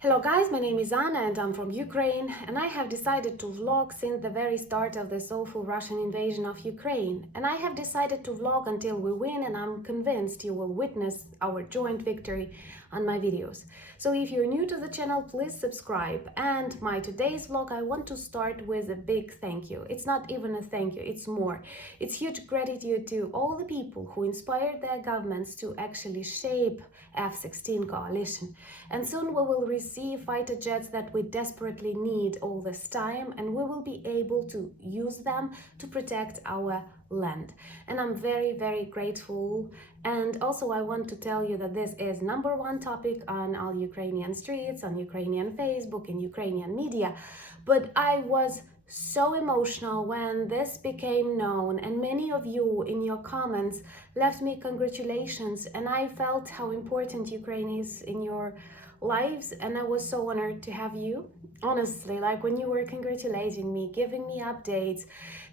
Hello guys, my name is Anna and I'm from Ukraine, and I have decided to vlog since the very start of this awful Russian invasion of Ukraine. And I have decided to vlog until we win, and I'm convinced you will witness our joint victory on my videos. So if you're new to the channel, please subscribe. And my today's vlog, I want to start with a big thank you. It's not even a thank you, it's more. It's huge gratitude to all the people who inspired their governments to actually shape F-16 coalition. And soon we will receive fighter jets that we desperately need all this time, and we will be able to use them to protect our land. And I'm very, very grateful. And also I want to tell you that this is #1 topic on all Ukrainian streets, on Ukrainian Facebook, in Ukrainian media. But I was so emotional when this became known, and many of you in your comments left me congratulations, and I felt how important Ukraine is in your lives, and I was so honored to have you. Honestly, like when you were congratulating me, giving me updates,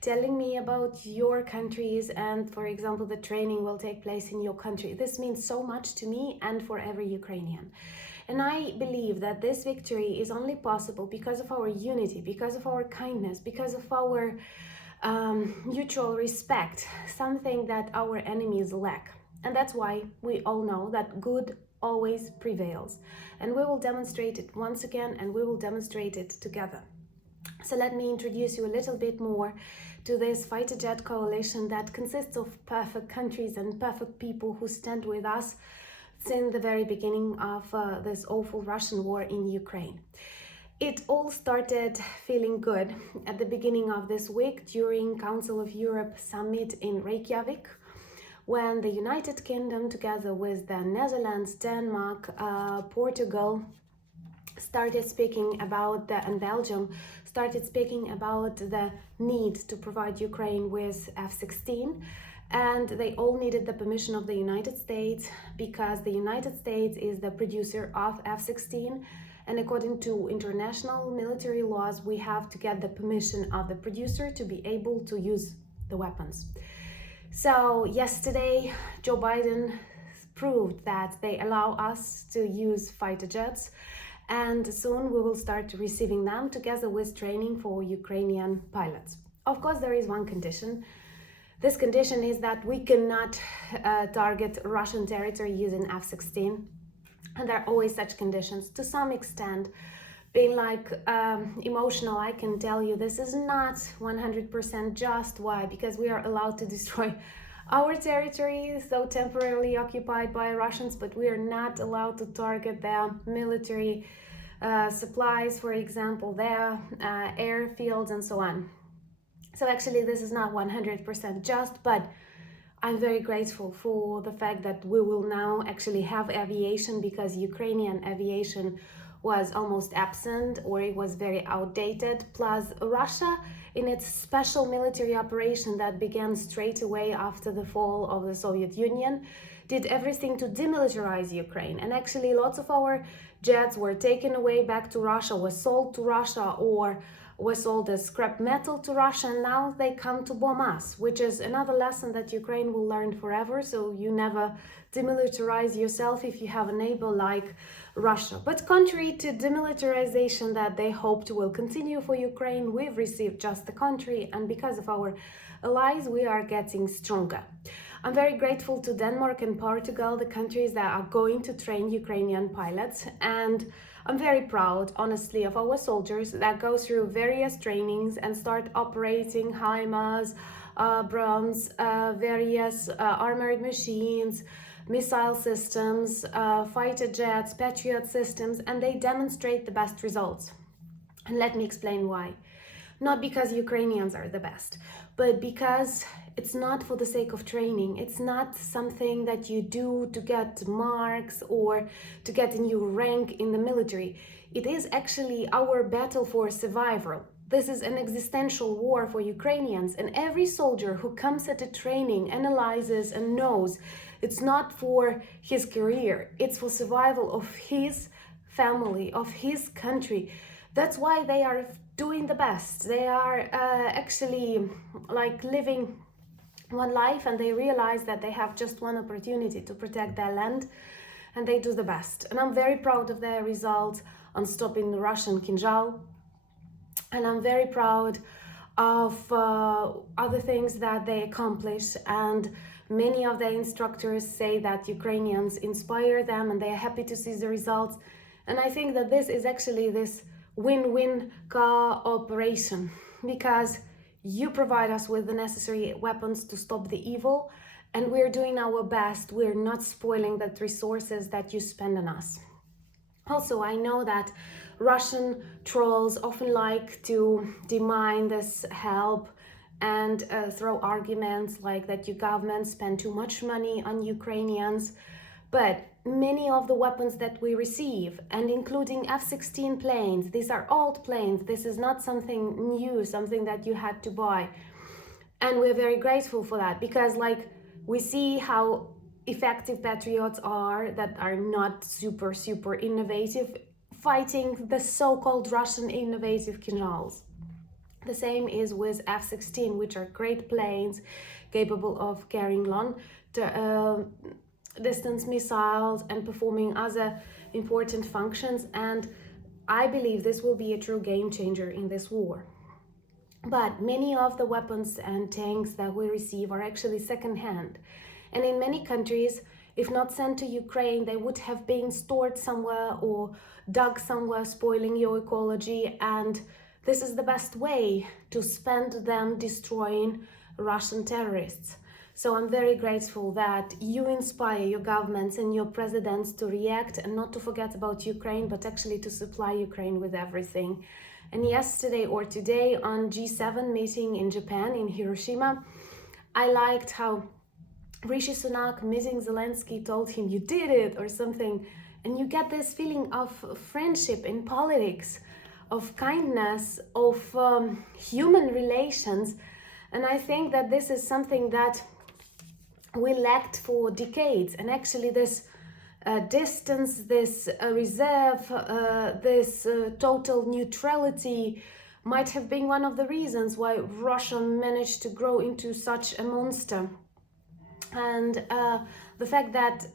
telling me about your countries, and for example the training will take place in your country, this means so much to me and for every Ukrainian. And I believe that this victory is only possible because of our unity, because of our kindness, because of our mutual respect, something that our enemies lack. And that's why we all know that good always prevails. And we will demonstrate it once again, and we will demonstrate it together. So let me introduce you a little bit more to this fighter jet coalition that consists of perfect countries and perfect people who stand with us since the very beginning of this awful Russian war in Ukraine. It all started feeling good at the beginning of this week during Council of Europe summit in Reykjavik, when the United Kingdom, together with the Netherlands, Denmark, Portugal, started speaking about and Belgium started speaking about the need to provide Ukraine with F-16. And they all needed the permission of the United States, because the United States is the producer of F-16. And according to international military laws, we have to get the permission of the producer to be able to use the weapons. So yesterday, Joe Biden proved that they allow us to use fighter jets, and soon we will start receiving them together with training for Ukrainian pilots. Of course, there is one condition. This condition is that we cannot target Russian territory using F-16. And there are always such conditions. To some extent, being like emotional, I can tell you this is not 100% just. Why? Because we are allowed to destroy our territory, though temporarily occupied by Russians, but we are not allowed to target their military supplies, for example, their airfields and so on. So actually this is not 100% just, but I'm very grateful for the fact that we will now actually have aviation, because Ukrainian aviation was almost absent, or it was very outdated. Plus Russia, in its special military operation that began straight away after the fall of the Soviet Union, did everything to demilitarize Ukraine. And actually lots of our jets were taken away back to Russia, were sold to Russia, or was sold as scrap metal to Russia, and now they come to bomb us, which is another lesson that Ukraine will learn forever. So you never demilitarize yourself if you have a neighbor like Russia. But contrary to demilitarization that they hoped will continue for Ukraine, we've received just the contrary, and because of our allies, we are getting stronger. I'm very grateful to Denmark and Portugal, the countries that are going to train Ukrainian pilots, and I'm very proud, honestly, of our soldiers that go through various trainings and start operating HIMARS, Abrams, various armored machines, missile systems, fighter jets, Patriot systems, and they demonstrate the best results. And let me explain why. Not because Ukrainians are the best, but because it's not for the sake of training. It's not something that you do to get marks or to get a new rank in the military. It is actually our battle for survival. This is an existential war for Ukrainians, and every soldier who comes at a training analyzes and knows it's not for his career, it's for survival of his family, of his country. That's why they are doing the best. They are actually like living one life, and they realize that they have just one opportunity to protect their land, and they do the best. And I'm very proud of their results. on stopping the Russian Kinzhal. And I'm very proud of other things that they accomplish, and many of the instructors say that Ukrainians inspire them and they are happy to see the results. And I think that this is actually this win-win cooperation, because you provide us with the necessary weapons to stop the evil, and we're doing our best. We're not spoiling the resources that you spend on us. Also, I know that Russian trolls often like to demand this help and throw arguments like that your government spend too much money on Ukrainians. But many of the weapons that we receive, and including F-16 planes, these are old planes. This is not something new, something that you had to buy. And we're very grateful for that, because like we see how effective patriots are that are not super innovative, fighting the so-called Russian innovative Kinzhals. The same is with F-16, which are great planes capable of carrying long distance missiles and performing other important functions. And I believe this will be a true game changer in this war. But many of the weapons and tanks that we receive are actually second-hand. And in many countries, if not sent to Ukraine, they would have been stored somewhere or dug somewhere, spoiling your ecology. And this is the best way to spend them destroying Russian terrorists. So I'm very grateful that you inspire your governments and your presidents to react and not to forget about Ukraine, but actually to supply Ukraine with everything. And yesterday or today on G-7 meeting in Japan, in Hiroshima, I liked how Rishi Sunak meeting Zelenskyy told him, "You did it," or something. And you get this feeling of friendship in politics, of kindness, of human relations. And I think that this is something that we lacked for decades. And actually this distance, this reserve, this total neutrality might have been one of the reasons why Russia managed to grow into such a monster. And the fact that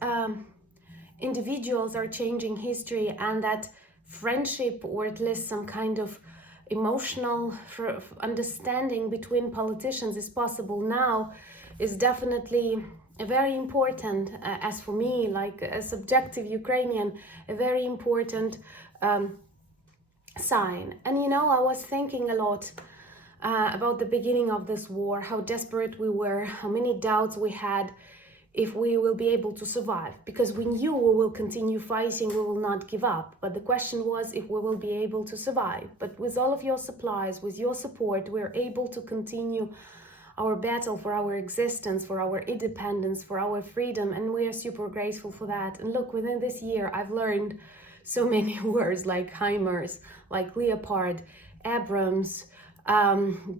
individuals are changing history, and that friendship, or at least some kind of emotional understanding between politicians is possible now, is definitely a very important, as for me, like a subjective Ukrainian, a very important sign. And you know, I was thinking a lot about the beginning of this war, how desperate we were, how many doubts we had if we will be able to survive, because we knew we will continue fighting, we will not give up. But the question was if we will be able to survive. But with all of your supplies, with your support, we're able to continue our battle for our existence, for our independence, for our freedom, and we are super grateful for that. And look, within this year, I've learned so many words like HIMARS, like Leopard, Abrams,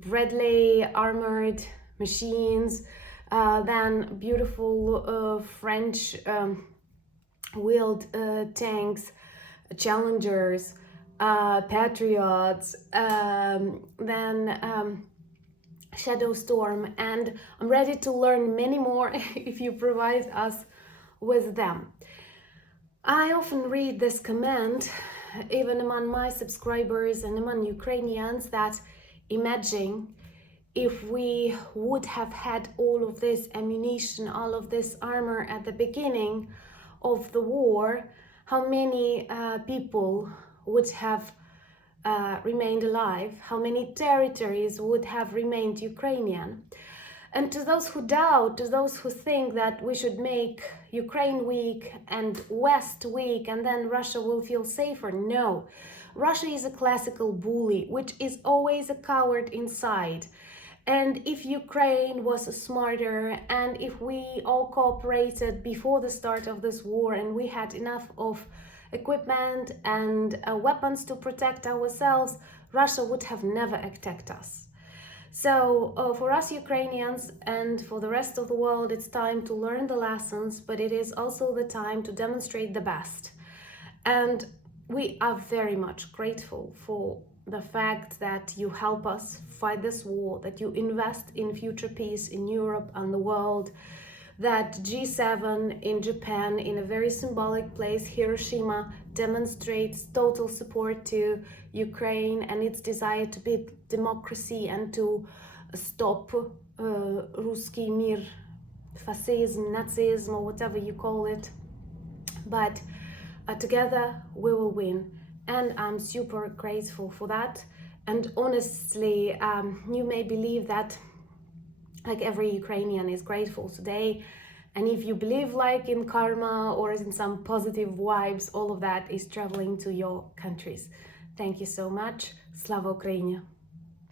Bradley armored machines, then beautiful French wheeled tanks, Challengers, Patriots, then Shadow Storm, and I'm ready to learn many more if you provide us with them. I often read this comment, even among my subscribers and among Ukrainians, that imagine if we would have had all of this ammunition, all of this armor at the beginning of the war, how many people would have remained alive, how many territories would have remained Ukrainian. And to those who doubt, to those who think that we should make Ukraine weak and West weak and then Russia will feel safer, no. Russia is a classical bully, which is always a coward inside. And if Ukraine was smarter, and if we all cooperated before the start of this war, and we had enough of equipment and weapons to protect ourselves, Russia would have never attacked us. So for us Ukrainians and for the rest of the world, it's time to learn the lessons, but it is also the time to demonstrate the best. And we are very much grateful for the fact that you help us fight this war, that you invest in future peace in Europe and the world, that G7 in Japan, in a very symbolic place, Hiroshima, demonstrates total support to Ukraine and its desire to build democracy and to stop Ruski Mir, fascism, Nazism, or whatever you call it. But together we will win, and I'm super grateful for that. And honestly, you may believe that like every Ukrainian is grateful today, and if you believe like in karma or in some positive vibes, all of that is traveling to your countries. Thank you so much. Slava Ukraini!